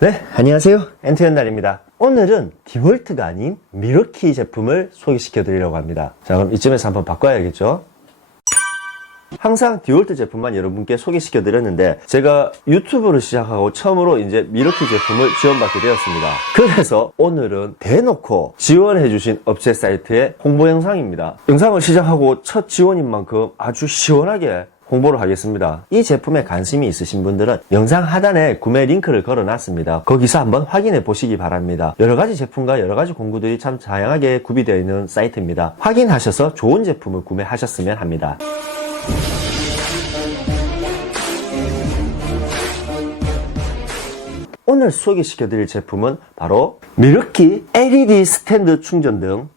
네, 안녕하세요. 엔트연날입니다. 오늘은 디월트가 아닌 미러키 제품을 소개시켜 드리려고 합니다. 자, 그럼 이쯤에서 한번 바꿔야겠죠? 항상 디월트 제품만 여러분께 소개시켜 드렸는데 제가 유튜브를 시작하고 처음으로 이제 미러키 제품을 지원받게 되었습니다. 그래서 오늘은 대놓고 지원해 주신 업체 사이트의 홍보 영상입니다. 영상을 시작하고 첫 지원인 만큼 아주 시원하게 홍보를 하겠습니다. 이 제품에 관심이 있으신 분들은 영상 하단에 구매 링크를 걸어 놨습니다. 거기서 한번 확인해 보시기 바랍니다. 여러가지 제품과 여러가지 공구들이 참 다양하게 구비되어 있는 사이트입니다. 확인하셔서 좋은 제품을 구매하셨으면 합니다. 오늘 소개시켜드릴 제품은 바로 미러키 LED 스탠드 충전등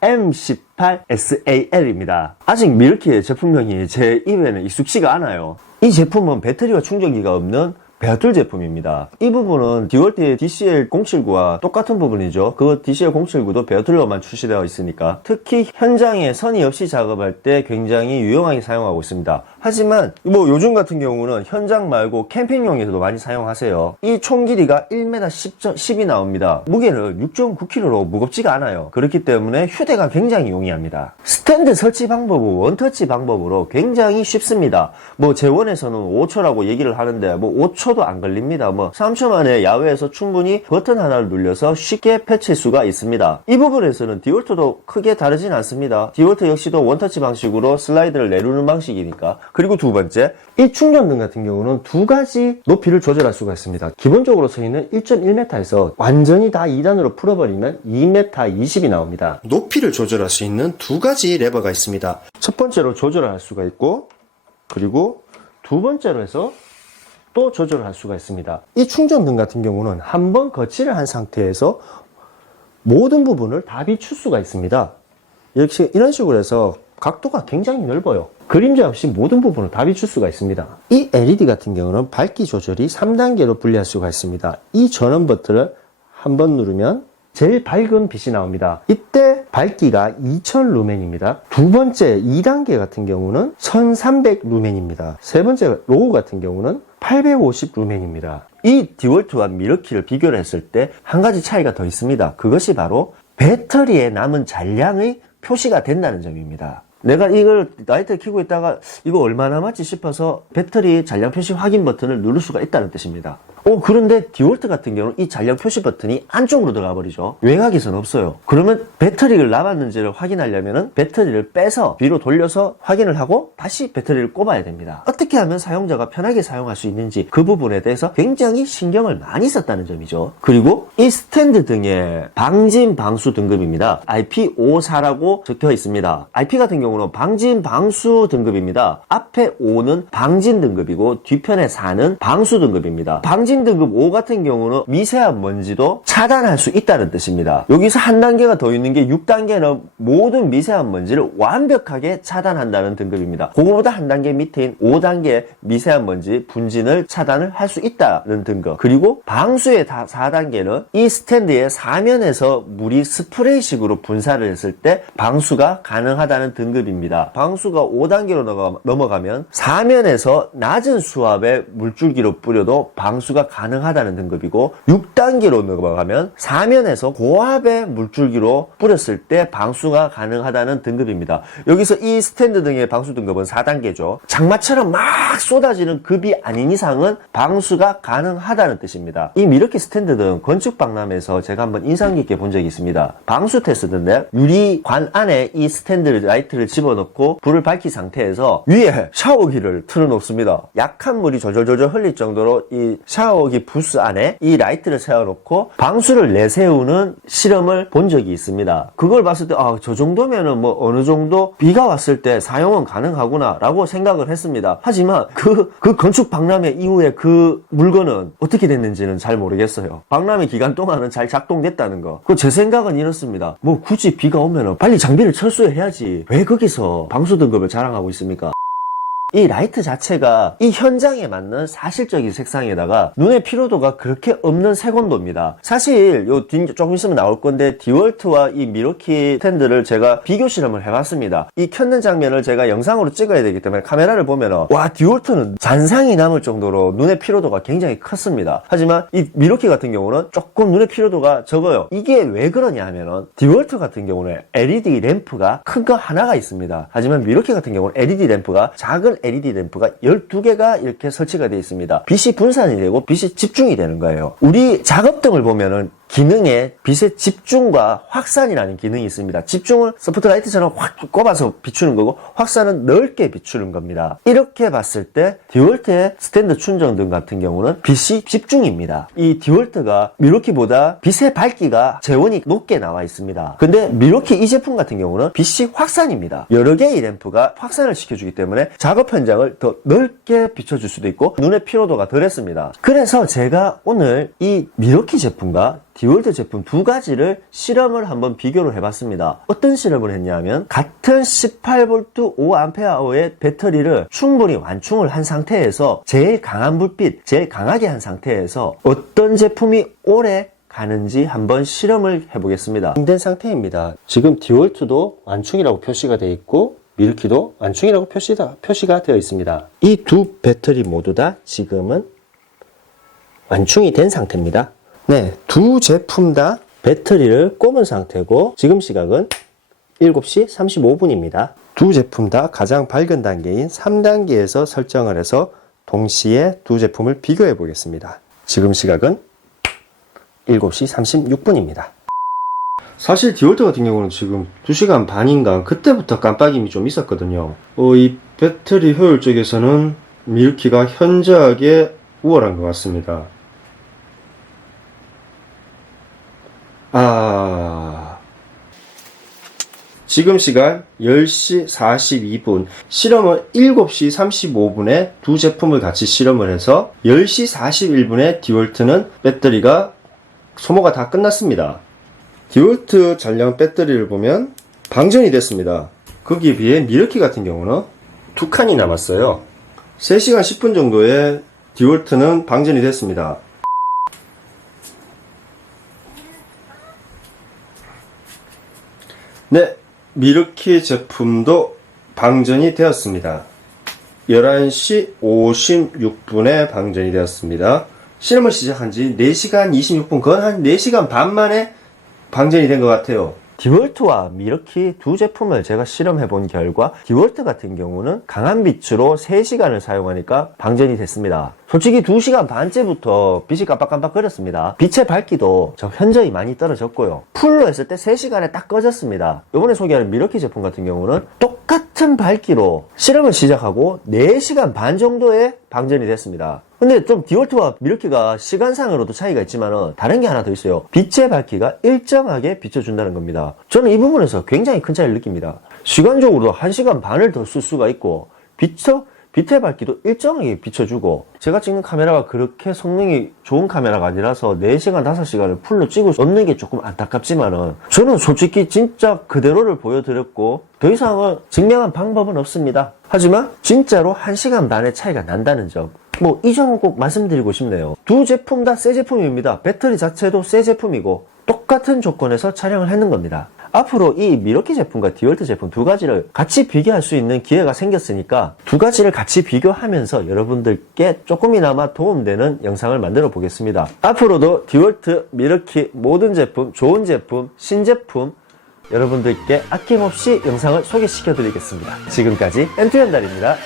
M18SAL입니다. 아직 미러키의 제품명이 제 입에는 익숙치가 않아요. 이 제품은 배터리와 충전기가 없는 배터리 제품입니다. 이 부분은 디월트의 DCL079와 똑같은 부분이죠. 그 DCL079도 배터리로만 출시되어 있으니까 특히 현장에 선이 없이 작업할 때 굉장히 유용하게 사용하고 있습니다. 하지만 뭐 요즘 같은 경우는 현장 말고 캠핑용에서도 많이 사용하세요. 이 총 길이가 1m 10이 나옵니다. 무게는 6.9kg로 무겁지가 않아요. 그렇기 때문에 휴대가 굉장히 용이합니다. 스탠드 설치 방법은 원터치 방법으로 굉장히 쉽습니다. 뭐 재원에서는 5초라고 얘기를 하는데 뭐 5초도 안 걸립니다. 뭐 3초 만에 야외에서 충분히 버튼 하나를 눌려서 쉽게 펼칠 수가 있습니다. 이 부분에서는 디월트도 크게 다르진 않습니다. 디월트 역시도 원터치 방식으로 슬라이드를 내리는 방식이니까. 그리고 두 번째, 이 충전등 같은 경우는 두 가지 높이를 조절할 수가 있습니다. 기본적으로 저희는 1.1m에서 완전히 다 2단으로 풀어버리면 2m 20이 나옵니다. 높이를 조절할 수 있는 두 가지 레버가 있습니다. 첫 번째로 조절할 수가 있고, 그리고 두 번째로 해서 또 조절을 할 수가 있습니다. 이 충전등 같은 경우는 한번 거치를 한 상태에서 모든 부분을 다 비출 수가 있습니다. 이런 식으로 해서 각도가 굉장히 넓어요. 그림자 없이 모든 부분을 다 비출 수가 있습니다. 이 LED 같은 경우는 밝기 조절이 3단계로 분리할 수가 있습니다. 이 전원 버튼을 한번 누르면 제일 밝은 빛이 나옵니다. 이때 밝기가 2000 루멘입니다. 두 번째 2단계 같은 경우는 1300 루멘입니다. 세 번째 로우 같은 경우는 850 루멘입니다. 이 디월트와 미러키를 비교를 했을 때 한 가지 차이가 더 있습니다. 그것이 바로 배터리에 남은 잔량의 표시가 된다는 점입니다. 내가 이걸 라이트를 켜고 있다가 이거 얼마 남았지 싶어서 배터리 잔량 표시 확인 버튼을 누를 수가 있다는 뜻입니다. 그런데 디월트 같은 경우는 이 잔량 표시 버튼이 안쪽으로 들어가 버리죠. 외곽에서는 없어요. 그러면 배터리를 남았는지를 확인하려면 배터리를 빼서 뒤로 돌려서 확인을 하고 다시 배터리를 꼽아야 됩니다. 어떻게 하면 사용자가 편하게 사용할 수 있는지 그 부분에 대해서 굉장히 신경을 많이 썼다는 점이죠. 그리고 이 스탠드 등의 방진 방수 등급입니다. IP54라고 적혀 있습니다. IP 같은 경우는 방진 방수 등급입니다. 앞에 5는 방진 등급이고 뒤편에 4는 방수 등급입니다. 방진 등급 5 같은 경우는 미세한 먼지도 차단할 수 있다는 뜻입니다. 여기서 한 단계가 더 있는 게 6단계는 모든 미세한 먼지를 완벽하게 차단한다는 등급입니다. 그거보다 한 단계 밑에인 5단계 미세한 먼지 분진을 차단을 할 수 있다는 등급. 그리고 방수의 4단계는 이 스탠드의 사면에서 물이 스프레이식으로 분사를 했을 때 방수가 가능하다는 등급입니다. 방수가 5단계로 넘어가면 사면에서 낮은 수압의 물줄기로 뿌려도 방수가 가능하다는 등급이고 6단계로 넘어가면 사면에서 고압의 물줄기로 뿌렸을 때 방수가 가능하다는 등급입니다. 여기서 이 스탠드 등의 방수 등급은 4단계죠. 장마처럼 막 쏟아지는 급이 아닌 이상은 방수가 가능하다는 뜻입니다. 이 미러키 스탠드 등 건축 박람회에서 제가 한번 인상 깊게 본 적이 있습니다. 방수 테스트인데 유리관 안에 이 스탠드 라이트를 집어넣고 불을 밝힌 상태에서 위에 샤워기를 틀어놓습니다. 약한 물이 졸졸졸 흘릴 정도로 이 샤워기 부스 안에 이 라이트를 세워놓고 방수를 내세우는 실험을 본 적이 있습니다. 그걸 봤을 때 저 정도면은 뭐 어느 정도 비가 왔을 때 사용은 가능하구나 라고 생각을 했습니다. 하지만 그 건축 박람회 이후에 그 물건은 어떻게 됐는지는 잘 모르겠어요. 박람회 기간 동안은 잘 작동됐다는 거. 제 생각은 이렇습니다. 뭐 굳이 비가 오면은 빨리 장비를 철수해야지 왜 거기서 방수 등급을 자랑하고 있습니까? 이 라이트 자체가 이 현장에 맞는 사실적인 색상에다가 눈의 피로도가 그렇게 없는 색온도입니다. 사실 조금 있으면 나올 건데 디월트와 이 미러키 스탠드를 제가 비교 실험을 해봤습니다. 이 켰는 장면을 제가 영상으로 찍어야 되기 때문에 카메라를 보면은 와, 디월트는 잔상이 남을 정도로 눈의 피로도가 굉장히 컸습니다. 하지만 이 미러키 같은 경우는 조금 눈의 피로도가 적어요. 이게 왜 그러냐 하면은 디월트 같은 경우는 LED 램프가 큰 거 하나가 있습니다. 하지만 미러키 같은 경우는 LED 램프가 작은 LED 램프가 12개가 이렇게 설치가 되어 있습니다. 빛이 분산이 되고 빛이 집중이 되는 거예요. 우리 작업등을 보면은 기능에 빛의 집중과 확산이라는 기능이 있습니다. 집중을 소프트라이트처럼 확 꼽아서 비추는 거고, 확산은 넓게 비추는 겁니다. 이렇게 봤을 때 디월트의 스탠드 충전등 같은 경우는 빛이 집중입니다. 이 디월트가 미러키보다 빛의 밝기가 재원이 높게 나와 있습니다. 근데 미러키 이 제품 같은 경우는 빛이 확산입니다. 여러 개의 램프가 확산을 시켜주기 때문에 작업 현장을 더 넓게 비춰줄 수도 있고 눈의 피로도가 덜했습니다. 그래서 제가 오늘 이 미러키 제품과 디월트 제품 두 가지를 실험을 한번 비교를 해봤습니다. 어떤 실험을 했냐면 같은 18V 5A의 배터리를 충분히 완충을 한 상태에서 제일 강한 불빛, 제일 강하게 한 상태에서 어떤 제품이 오래 가는지 한번 실험을 해보겠습니다. 된 상태입니다. 지금 디월트도 완충이라고 표시가 되어 있고 미러키도 완충이라고 표시가 되어 있습니다. 이 두 배터리 모두 다 지금은 완충이 된 상태입니다. 네, 두 제품 다 배터리를 꼽은 상태고 지금 시각은 7시 35분입니다. 두 제품 다 가장 밝은 단계인 3단계에서 설정을 해서 동시에 두 제품을 비교해 보겠습니다. 지금 시각은 7시 36분입니다. 사실 디월트 같은 경우는 지금 2시간 반인가 그때부터 깜빡임이 좀 있었거든요. 이 배터리 효율 쪽에서는 미러키가 현저하게 우월한 것 같습니다. 지금 시간 10시 42분, 실험은 7시 35분에 두 제품을 같이 실험을 해서 10시 41분에 디월트는 배터리가 소모가 다 끝났습니다. 디월트 잔량 배터리를 보면 방전이 됐습니다. 거기에 비해 미러키 같은 경우는 두 칸이 남았어요. 3시간 10분 정도에 디월트는 방전이 됐습니다. 네, 미러키 제품도 방전이 되었습니다. 11시 56분에 방전이 되었습니다. 실험을 시작한 지 4시간 26분, 거의 한 4시간 반 만에 방전이 된 것 같아요. 디월트와 미러키 두 제품을 제가 실험해 본 결과 디월트 같은 경우는 강한 빛으로 3시간을 사용하니까 방전이 됐습니다. 솔직히 2시간 반째부터 빛이 깜빡깜빡 거렸습니다. 빛의 밝기도 현저히 많이 떨어졌고요. 풀로 했을 때 3시간에 딱 꺼졌습니다. 이번에 소개하는 미러키 제품 같은 경우는 똑같은 밝기로 실험을 시작하고 4시간 반 정도에 방전이 됐습니다. 근데 좀 디월트와 미러키가 시간상으로도 차이가 있지만은 다른 게 하나 더 있어요. 빛의 밝기가 일정하게 비춰준다는 겁니다. 저는 이 부분에서 굉장히 큰 차이를 느낍니다. 시간적으로도 1시간 반을 더 쓸 수가 있고 빛의 밝기도 일정하게 비춰주고, 제가 찍는 카메라가 그렇게 성능이 좋은 카메라가 아니라서 4시간, 5시간을 풀로 찍을 수 없는 게 조금 안타깝지만은 저는 솔직히 진짜 그대로를 보여드렸고 더 이상은 증명한 방법은 없습니다. 하지만 진짜로 1시간 반의 차이가 난다는 점, 이 점은 꼭 말씀드리고 싶네요. 두 제품 다 새 제품입니다. 배터리 자체도 새 제품이고 똑같은 조건에서 촬영을 했는 겁니다. 앞으로 이 미러키 제품과 디월트 제품 두 가지를 같이 비교할 수 있는 기회가 생겼으니까 두 가지를 같이 비교하면서 여러분들께 조금이나마 도움되는 영상을 만들어 보겠습니다. 앞으로도 디월트, 미러키 모든 제품, 좋은 제품, 신제품 여러분들께 아낌없이 영상을 소개시켜 드리겠습니다. 지금까지 엔투연달입니다.